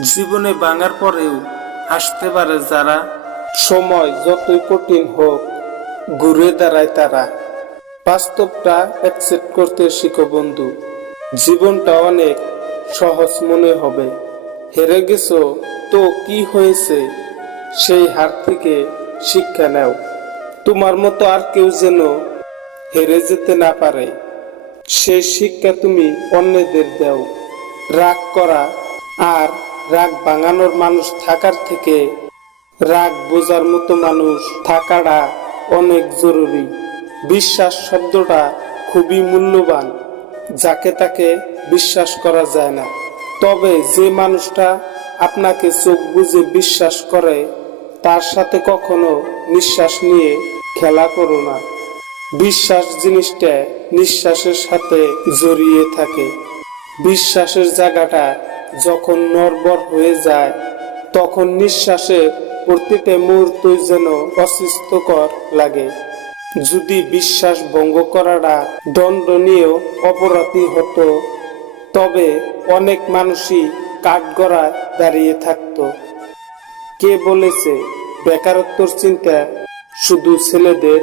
জীবনে ভাঙার পরেও আসতে পারে যারা, সময় যতই কঠিন হোক ঘুরে দাঁড়ায় তারা। বাস্তবটা অ্যাকসেপ্ট করতে শিখো বন্ধু, জীবনটা অনেক সহজ মনে হবে। হেরে গেছো তো কি হয়েছে, সেই হার থেকে শিক্ষা নাও। তোমার মতো আর কেউ যেন হেরে যেতে না পারে, সেই শিক্ষা তুমি অন্যদের দাও। রাগ করা আর রাগ ভাঙানোর মানুষ থাকার থেকে রাগ বোঝার মতো মানুষ থাকাটা অনেক জরুরি। বিশ্বাস শব্দটা খুবই মূল্যবান, যাকে তাকে বিশ্বাস করা যায় না। তবে যে মানুষটা আপনাকে চোখ বুজে বিশ্বাস করে, তার সাথে কখনো নিঃশ্বাস নিয়ে খেলা করো না। বিশ্বাস জিনিসটা নিঃশ্বাসের সাথে জড়িয়ে থাকে। বিশ্বাসের জায়গাটা যখন নড়বড় হয়ে যায়, তখন নিঃশ্বাসের প্রতিটা মুহূর্তই যেন অস্বস্তিকর লাগে। যদি বিশ্বাস ভঙ্গ করাটা দণ্ডনীয় অপরাধী হতো, তবে অনেক মানুষই কাঠগড়ায় দাঁড়িয়ে থাকতো। কে বলেছে বেকারত্বর চিন্তা শুধু ছেলেদের?